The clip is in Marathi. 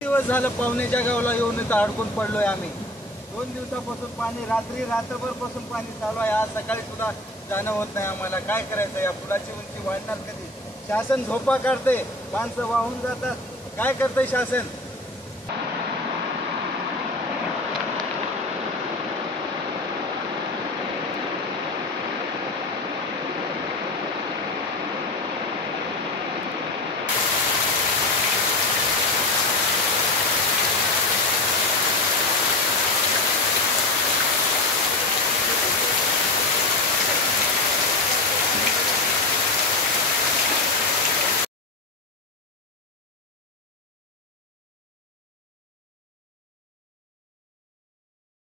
दिवस झालं पाहुण्याच्या गावाला येऊन इथं अडकून पडलोय आम्ही। 2 दिवसापासून पाणी, रात्रभर पासून पाणी चालू आहे। आज सकाळी सुद्धा जाणं होत नाही आम्हाला। काय करायचं? या पुलाची उंची वाढणार कधी? शासन झोपा काढते, माणसं वाहून जातात। काय करतंय शासन?